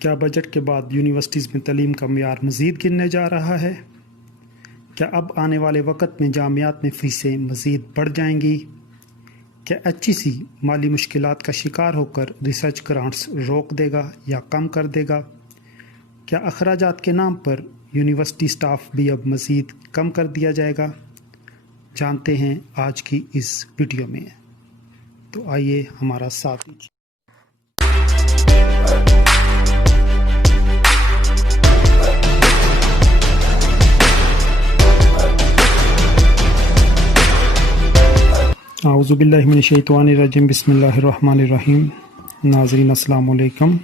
کیا بجٹ کے بعد یونیورسٹیز میں تعلیم کا معیار مزید گرنے جا رہا ہے؟ کیا اب آنے والے وقت میں جامعات میں فیسیں مزید بڑھ جائیں گی؟ کیا ایچ مالی مشکلات کا شکار ہو کر ریسرچ گرانٹس روک دے گا یا کم کر دے گا؟ کیا اخراجات کے نام پر یونیورسٹی سٹاف بھی اب مزید کم کر دیا جائے گا؟ جانتے ہیں آج کی اس ویڈیو میں، تو آئیے ہمارا ساتھ دیجیے۔ اعوذ باللہ من الشیطان الرجیم، بسم اللہ الرحمن الرحیم۔ ناظرین السلام علیکم۔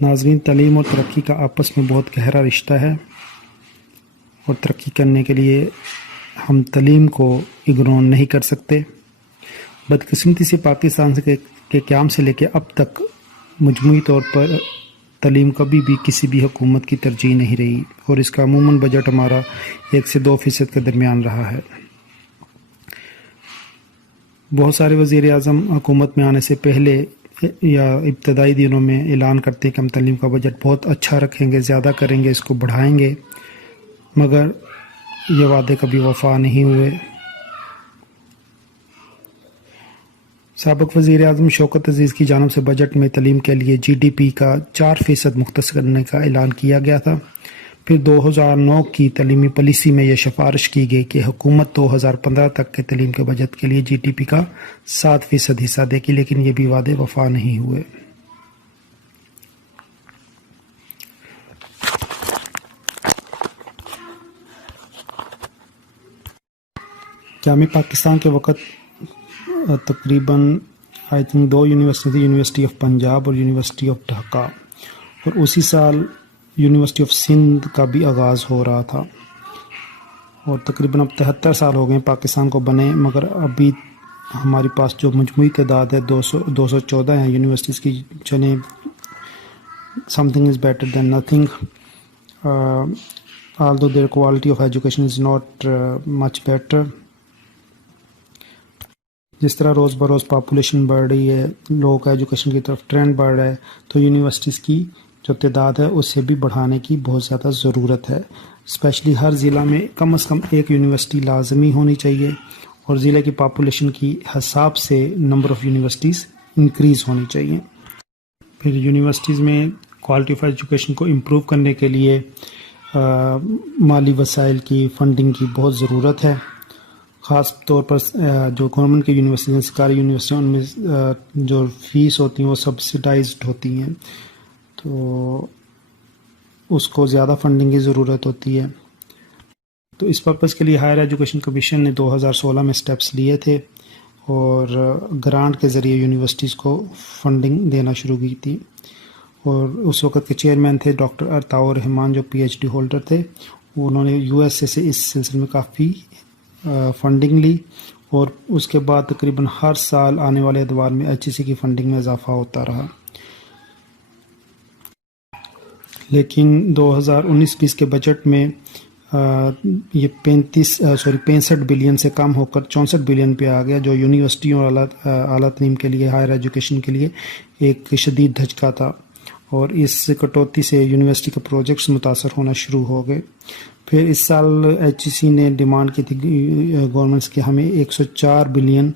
ناظرین، تعلیم اور ترقی کا آپس میں بہت گہرا رشتہ ہے، اور ترقی کرنے کے لیے ہم تعلیم کو اگنور نہیں کر سکتے۔ بدقسمتی سے پاکستان کے قیام سے لے کے اب تک مجموعی طور پر تعلیم کبھی بھی کسی بھی حکومت کی ترجیح نہیں رہی، اور اس کا عموماً بجٹ ہمارا 1 سے 2% کے درمیان رہا ہے۔ بہت سارے وزیر اعظم حکومت میں آنے سے پہلے یا ابتدائی دنوں میں اعلان کرتے ہیں کہ ہم تعلیم کا بجٹ بہت اچھا رکھیں گے، زیادہ کریں گے، اس کو بڑھائیں گے، مگر یہ وعدے کبھی وفا نہیں ہوئے۔ سابق وزیر اعظم شوکت عزیز کی جانب سے بجٹ میں تعلیم کے لیے GDP کا 4% مختص کرنے کا اعلان کیا گیا تھا۔ پھر 2009 کی تعلیمی پالیسی میں یہ سفارش کی گئی کہ حکومت 2015 تک کے تعلیم کے بجٹ کے لیے GDP کا 7% حصہ دے گی، لیکن یہ بھی وعدے وفا نہیں ہوئے۔ جامع پاکستان کے وقت تقریباً دو یونیورسٹی، یونیورسٹی آف پنجاب اور یونیورسٹی آف ڈھاکہ، اور اسی سال یونیورسٹی آف سندھ کا بھی آغاز ہو رہا تھا، اور تقریباً اب 73 سال ہو گئے پاکستان کو بنے، مگر ابھی ہمارے پاس جو مجموعی تعداد ہے 214 ہیں یونیورسٹیز کی۔ چلیں، some thing is better than nothing, although their quality of education is not much better۔ جس طرح روز بروز پاپولیشن بڑھ رہی ہے، لوگوں کا ایجوکیشن کی طرف ٹرینڈ بڑھ رہا ہے، تو یونیورسٹیز کی جو تعداد ہے اسے بھی بڑھانے کی بہت زیادہ ضرورت ہے۔ اسپیشلی ہر ضلع میں کم از کم ایک یونیورسٹی لازمی ہونی چاہیے، اور ضلع کی پاپولیشن کی حساب سے نمبر آف یونیورسٹیز انکریز ہونی چاہیے۔ پھر یونیورسٹیز میں کوالٹی آف ایجوکیشن کو امپروو کرنے کے لیے مالی وسائل کی، فنڈنگ کی بہت ضرورت ہے۔ خاص طور پر جو گورنمنٹ کی یونیورسٹی ہیں، سرکاری یونیورسٹیوں، ان میں جو فیس ہوتی ہیں وہ سبسڈائزڈ ہوتی ہیں، تو اس کو زیادہ فنڈنگ کی ضرورت ہوتی ہے۔ تو اس پرپز کے لیے ہائر ایجوکیشن کمیشن نے 2016 میں سٹیپس لیے تھے، اور گرانٹ کے ذریعے یونیورسٹیز کو فنڈنگ دینا شروع کی تھی، اور اس وقت کے چیئرمین تھے ڈاکٹر عطاء الرحمان، جو PhD ہولڈر تھے۔ انہوں نے USA سے اس سلسلے میں کافی فنڈنگ لی، اور اس کے بعد تقریباً ہر سال آنے والے ادوار میں HEC کی فنڈنگ میں اضافہ ہوتا رہا، لیکن 2019-20 کے بجٹ میں یہ 65 بلین سے کم ہو کر 64 بلین پہ آ گیا، جو یونیورسٹیوں اور اعلیٰ تعلیم کے لیے، ہائر ایجوکیشن کے لیے ایک شدید دھچکا تھا، اور اس کٹوتی سے یونیورسٹی کے پروجیکٹس متاثر ہونا شروع ہو گئے۔ پھر اس سال HEC نے ڈیمانڈ کی تھی گورنمنٹ سے کہ ہمیں 104 بلین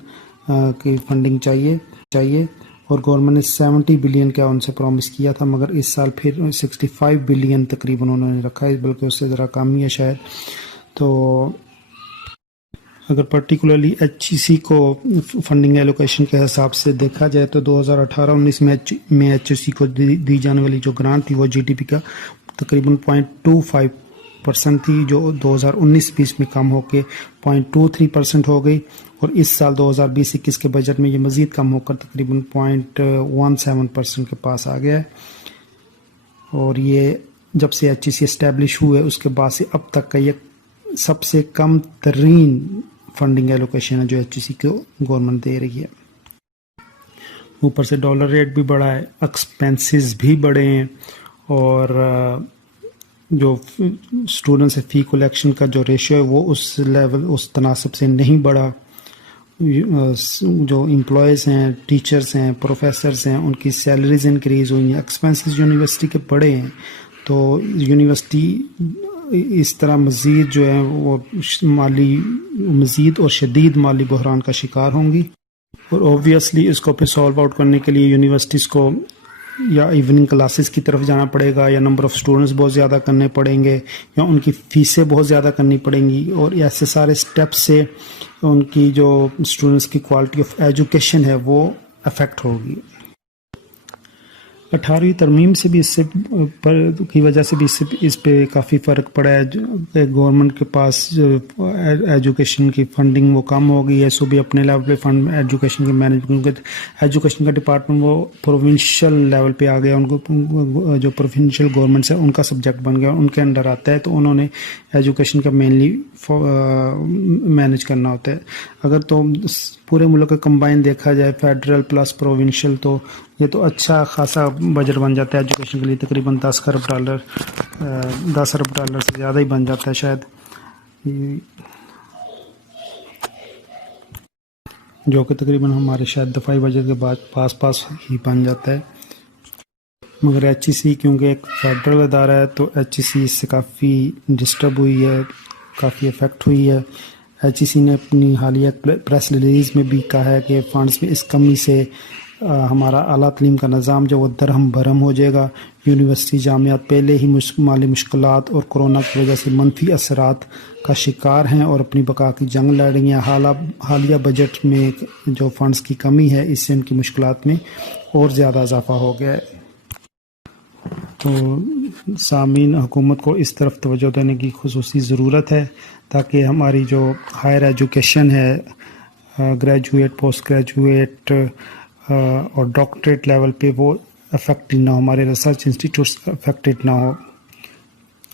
کی فنڈنگ چاہیے، اور گورنمنٹ نے 70 بلین کا ان سے پرومس کیا تھا، مگر اس سال پھر 65 بلین تقریباً انہوں نے رکھا ہے، بلکہ اس سے ذرا کم ہی ہے شاید۔ تو اگر پرٹیکولرلی HEC کو فنڈنگ ایلوکیشن کے حساب سے دیکھا جائے تو 2018-19 میں HEC کو دی جانے والی جو گرانٹ تھی وہ GDP کا تقریباً 0.25% تھی، جو 2019-20 میں کم ہو کے 0.23% ہو گئی، اور اس سال 2020-21 کے بجٹ میں یہ مزید کم ہو کر تقریباً 0.17% کے پاس آ گیا ہے، اور یہ جب سے HEC اسٹیبلش ہوئے اس کے بعد سے اب تک کا یہ سب سے کم ترین فنڈنگ ایلوکیشن ہے جو HEC کو گورنمنٹ دے رہی ہے۔ اوپر سے ڈالر ریٹ بھی بڑھا ہے، ایکسپینسز بھی بڑھے ہیں، اور جو اسٹوڈنٹ سے فی کلیکشن کا جو ریشو ہے وہ اس تناسب سے نہیں بڑھا۔ جو امپلائیز ہیں، ٹیچرز ہیں، پروفیسرز ہیں، ان کی سیلریز انکریز ہوئی ہیں، ایکسپینسز یونیورسٹی کے بڑے ہیں، تو یونیورسٹی اس طرح مزید جو ہے وہ مزید اور شدید مالی بحران کا شکار ہوں گی، اور اوبویسلی اس کو پھر سالو آؤٹ کرنے کے لیے یونیورسٹیز کو یا ایوننگ کلاسز کی طرف جانا پڑے گا، یا نمبر آف اسٹوڈنٹس بہت زیادہ کرنے پڑیں گے، یا ان کی فیسیں بہت زیادہ کرنی پڑیں گی، اور ایسے سارے اسٹیپ سے ان کی جو اسٹوڈنٹس کی کوالٹی آف ایجوکیشن ہے وہ افیکٹ ہوگی۔ 18ویں ترمیم سے بھی اس سے کی وجہ سے بھی اس پہ کافی فرق پڑا ہے کہ گورنمنٹ کے پاس ایجوکیشن کی فنڈنگ وہ کم ہو گئی ہے، سو بھی اپنے لیول پہ فنڈ ایجوکیشن کے مینجمنٹ، کیونکہ ایجوکیشن کا ڈپارٹمنٹ وہ پروونشل لیول پہ آ گیا، ان کو جو پروونشل گورنمنٹس ہے ان کا سبجیکٹ بن گیا، ان کے انڈر آتا ہے، تو انہوں نے ایجوکیشن کا مینلی مینیج کرنا ہوتا ہے۔ اگر تو پورے ملک کا کمبائن دیکھا جائے فیڈرل پلس پروونشل، تو یہ تو اچھا خاصا بجٹ بن جاتا ہے ایجوکیشن کے لیے، تقریباً 10 ارب ڈالر سے زیادہ ہی بن جاتا ہے شاید، جو کہ تقریباً ہمارے شاید دفاعی بجٹ کے بعد پاس ہی بن جاتا ہے۔ مگر ایچ ای سی کیونکہ ایک فیڈرل ادارہ ہے، تو ایچ ای سی اس سے کافی ڈسٹرب ہوئی ہے، کافی افیکٹ ہوئی ہے۔ ایچ ای سی نے اپنی حالیہ پریس ریلیز میں بھی کہا ہے کہ فنڈز میں اس کمی سے ہمارا اعلیٰ تعلیم کا نظام جو وہ درہم بھرم ہو جائے گا۔ یونیورسٹی جامعات پہلے ہی مالی مشکلات اور کرونا کی وجہ سے منفی اثرات کا شکار ہیں اور اپنی بقا کی جنگ لڑ رہی ہیں۔ حالیہ بجٹ میں جو فنڈز کی کمی ہے، اس سے ان کی مشکلات میں اور زیادہ اضافہ ہو گیا ہے۔ تو سامعین، حکومت کو اس طرف توجہ دینے کی خصوصی ضرورت ہے تاکہ ہماری جو ہائر ایجوکیشن ہے، گریجویٹ، پوسٹ گریجویٹ اور ڈاکٹریٹ لیول پہ وہ افیکٹڈ نہ ہو، ہمارے ریسرچ انسٹیٹیوٹس افیکٹڈ نہ ہو،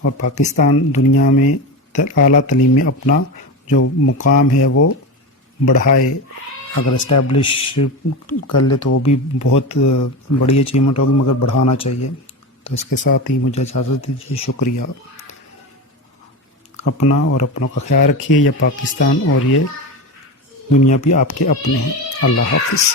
اور پاکستان دنیا میں اعلیٰ تعلیم میں اپنا جو مقام ہے وہ بڑھائے۔ اگر اسٹیبلش کر لے تو وہ بھی بہت بڑی اچیومنٹ ہوگی، مگر بڑھانا چاہیے۔ تو اس کے ساتھ ہی مجھے اجازت دیجیے، شکریہ۔ اپنا اور اپنوں کا خیال رکھیے۔ یہ پاکستان اور یہ دنیا بھی آپ کے اپنے ہیں۔ اللہ حافظ۔